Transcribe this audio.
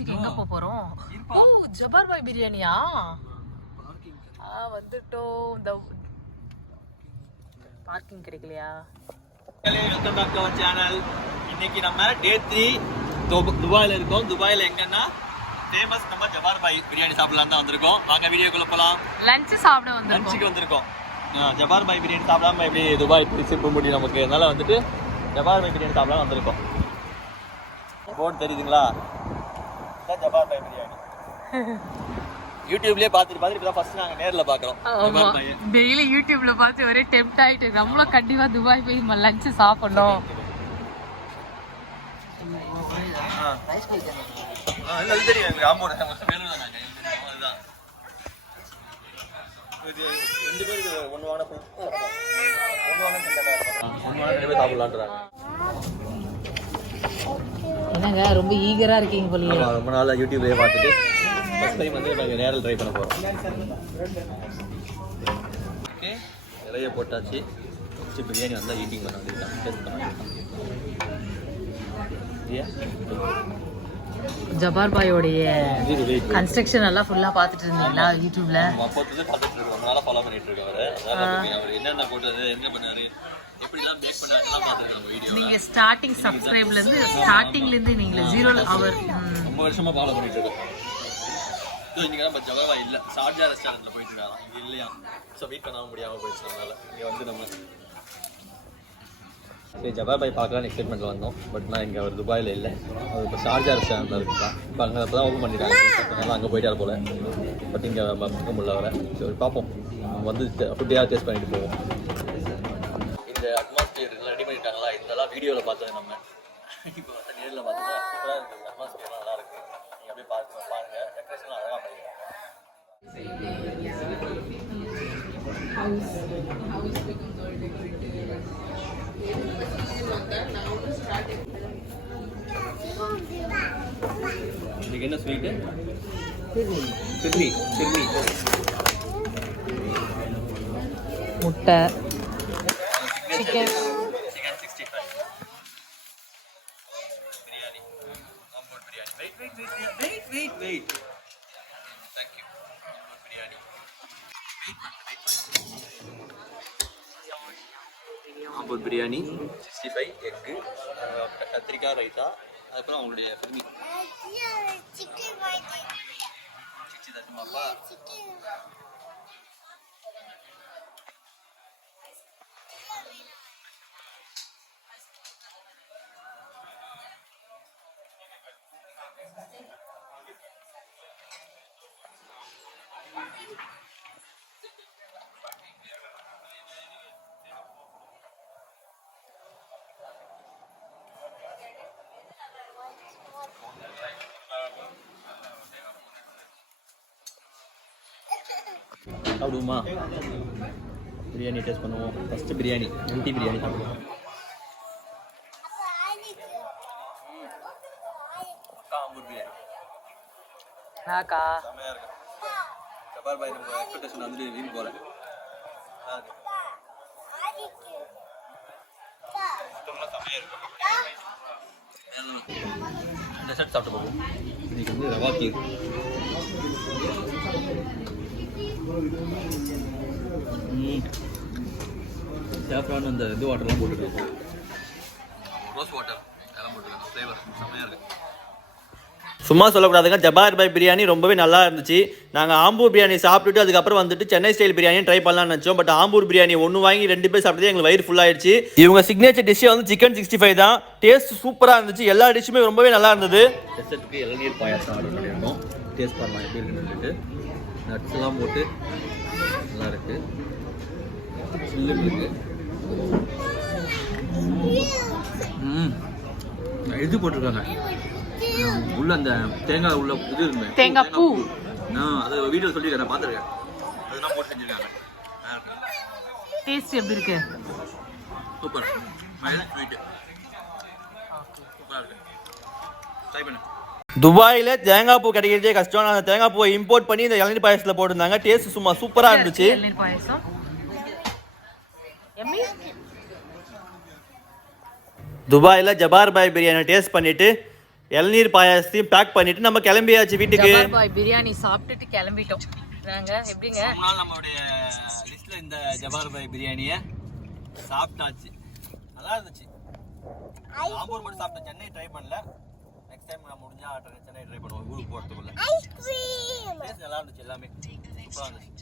எங்க போறோம்? ஓ, ஜபார் பாய் பிரியாணியா? வந்துட்டோம். இந்த பார்க்கிங் கிடைக்கலையா? Welcome back to our channel. இன்னைக்கு நம்ம டே 3 துபாயில இருக்கோம். துபாயில எங்கன்னா ஃபேமஸ் நம்ம ஜபார் பாய் பிரியாணி சாப்பிடலாம் தான் வந்திருக்கோம். வாங்க வீடியோக்குள்ள போலாம். லஞ்ச் சாப்பிட வந்திருக்கோம். லஞ்சுக்கு வந்திருக்கோம். ஜபார் பாய் பிரியாணி சாப்பிடாம எப்படி துபாய் ட்ரிப் போக முடியும் நமக்கு? அதனால வந்துட்டு ஜபார் பாய் பிரியாணி சாப்பிடலாம் வந்திருக்கோம். போர்டு தெரியுதுங்களா? ஜபார் பாய் பிரியாணி யூடியூப்லயே பார்த்துட்டு இப்போ தான் ஃபர்ஸ்ட் நாங்கள் நேரில் பார்க்குறோம். டெய்லி யூடியூப்ல பார்த்து ஒரே டெம்ப்ட் ஆயிட்டு நம்மளும் கண்டிப்பா துபாய் போய் லஞ்ச் சாப்பிடணும். அது தெரியும் எங்களுக்கு. ஆமாம், அதுதான் ரெண்டு பேருக்கு ஒன்று வாங்கினா சாப்பிடலான்றாங்க. என்னங்க ரொம்ப ஈகரா இருக்கீங்க போலயே. ரொம்ப நாளாக யூடியூப்லேயே பார்த்துட்டு ஃபர்ஸ்ட் டைம் வந்து நாங்கள் நேரில் ட்ரை பண்ண போகிறோம். ஓகே, நிறைய போட்டாச்சு. ஃபஸ்ட்டு பிரியாணி வந்தால் ஈட்டிங் பண்ண வேண்டியதுதான். டேஸ்ட் பண்ண வேண்டியதுதான். ஜபார் பாயோடைய கன்ஸ்ட்ரக்ஷன் எல்லாம் ஃபுல்லா பார்த்துட்டு இருந்தீங்களா யூடியூப்ல? அப்போது பார்த்துட்டு இருக்கோம். ரொம்ப நாளாக ஃபாலோ பண்ணிட்டு இருக்கோம். அவர் என்னென்ன போட்டது, என்ன பண்ணாரு, எப்படிலாம் பேக் பண்ணாங்கலாம் பார்த்துருக்கோம் வீடியோ. நீங்க ஸ்டார்டிங் சப்ஸ்கிரைப்ல இருந்து ஸ்டார்டிங்ல இருந்து நீங்க ஜீரோ அவர் ரொம்ப வருஷமா ஃபாலோ பண்ணிட்டு இருக்கோம். இன்னைக்கு நம்ம ஜபார் இல்லை, ஷார்ஜா ரெஸ்டாரண்ட்ல போயிட்டு இருக்காங்க. இங்க இல்லையா? ஸோ வெயிட் பண்ணாம முடியாம போயிடுச்சு. அதனால இங்க வந்து நம்ம சரி ஜபார் பாய் பார்க்கலான்னு எக்ஸைட்மெண்ட்ல வந்தோம். பட் நான் இங்கே அவர் துபாயில் இல்லை, அவர் இப்போ ஷார்ஜா ரெஸ்டாரண்ட்ல இருக்குதான். இப்போ அங்கே இப்போ தான் ஓப்பன் பண்ணிட்டாங்க. அதனால அங்கே போயிட்டார் போல. பட் இங்கே பார்க்க முடியல அவரை. சரி பார்ப்போம், வந்து ஃபுட்டையாக டேஸ்ட் பண்ணிட்டு போவோம். இந்த அட்மாஸ்பியர் எல்லாம் ரெடி பண்ணிட்டாங்களா? இதெல்லாம் வீடியோவில் பார்த்தது நம்ம. இப்போ வந்து நேரில் பார்த்தா சூப்பராக இருக்குது. அட்மாஸ்பியர் நல்லா இருக்கு. நீங்கள் அப்படியே பாருங்க. டெக்கரேஷன்லாம் அழகாக பண்ணிருக்காங்க. இன்னைக்கு என்ன ஸ்வீட்டு? சிர்னி முட்டை, chicken 65 biryani, Ambur biryani. Wait. Thank you. Ambur biryani. Ambur biryani 65 எக்கு, கத்திரிக்காய் ரைத்தா, அதுக்கப்புறம் அவங்களுடைய பிரிமி சிச்சி தட்டுமாப்பா. சாப்பிடுவோமா? பிரியாணி டேஸ்ட் பண்ணுவோம். ஃபஸ்ட்டு பிரியாணி, எம்டி பிரியாணி சாப்பிடுவோம். ஆம்பூர் பிரியாணி செம்மையாக இருக்கு. ஜபார் பாய் நம்ம எக்ஸ்பெக்டேஷன் வந்துட்டு வீண் போகிறேன். செம்மையாக இருக்கும். டெசர்ட் சாப்பிட்டு போகும். இன்னைக்கு வந்து ரவா கீர். சேஃப்ரான் அந்த இது வாட்டர்லாம் போட்டுருக்கோம். ரோஸ் வாட்டர் அதெல்லாம் போட்டுருக்கோம். ஃப்ளேவர் செம்மையாக இருக்குது. சும்மா சொல்லக்கூடாதுங்க, ஜபார் பாய் பிரியாணி ரொம்பவே நல்லா இருந்துச்சு. நாங்கள் ஆம்பூர் பிரியாணி சாப்பிட்டுட்டு அதுக்கப்புறம் வந்துட்டு சென்னை ஸ்டைல் பிரியாணியும் ட்ரை பண்ணலாம்னு நினச்சோம். பட் ஆம்பூர் பிரியாணி ஒன்று வாங்கி 2 பேர் சாப்பிட்டதே எங்களுக்கு வயிறு ஃபுல்லாகிடுச்சு. இவங்க சிக்னேச்சர் டிஷ்ஷே வந்து சிக்கன் 65 தான். டேஸ்ட் சூப்பராக இருந்துச்சு. எல்லா டிஷ்ஷுமே ரொம்பவே நல்லா இருந்தது. டெசர்ட்டுக்கு இளநீர் பாயாசம் ஆர்டர் பண்ணியிருக்கோம். டேஸ்ட் பண்ணலாம் எப்படி இருக்குன்னு. நட்ஸ் எல்லாம் போட்டு நல்லா இருக்கு. சில்லுன்னு இருக்கு. இது போட்டிருக்காங்க உள்ள, அந்த தேங்காய் உள்ள இது இருக்கு, தேங்காய் பூ. நான் அதை வீடியோ சொல்லியிருக்கேன், நான் பார்த்துருக்கேன். அதெல்லாம் போட்டு செஞ்சுருக்காங்க. டேஸ்ட் எப்படி இருக்கு? சூப்பர். மைல்ட் ஸ்வீட் சூப்பராக இருக்கு. ட்ரை பண்ணு. துபாயில் தேங்காய் பூ கிடைக்கிறதே கஷ்டம். அந்த தேங்காய் பூவை இம்போர்ட் பண்ணி இந்த இளநீர் பாயசத்தில் போட்டிருந்தாங்க. டேஸ்ட் சும்மா சூப்பராக இருந்துச்சு. இளநீர் பாயசம் எம்மி. துபாயில் ஜபார் பாய் பிரியாணி டேஸ்ட் பண்ணிவிட்டு இளநீர் பாயாசத்தையும் பேக் பண்ணிட்டு நம்ம கிளம்பியாச்சு வீட்டுக்கு. ஜபார் பாய் பிரியாணி சாப்பிட்டுட்டு கிளம்பிட்டோம் நாங்க. எப்படிங்க ரொம்ப நாள் நம்மளுடைய லிஸ்ட்ல இந்த ஜபார் பாய் பிரியாணியை சாப்பிட்டாச்சு. நல்லா இருந்துச்சு. ஆம்பூர் மட்டும் சாப்பிட்டேன், சென்னை ட்ரை பண்ணல. நெக்ஸ்ட் டைம் நான் முடிஞ்சா சென்னை ட்ரை பண்ணுவோம் ஊருக்கு போகிறதுக்குள்ள. நல்லா இருந்துச்சு, எல்லாமே சூப்பராக இருந்துச்சு.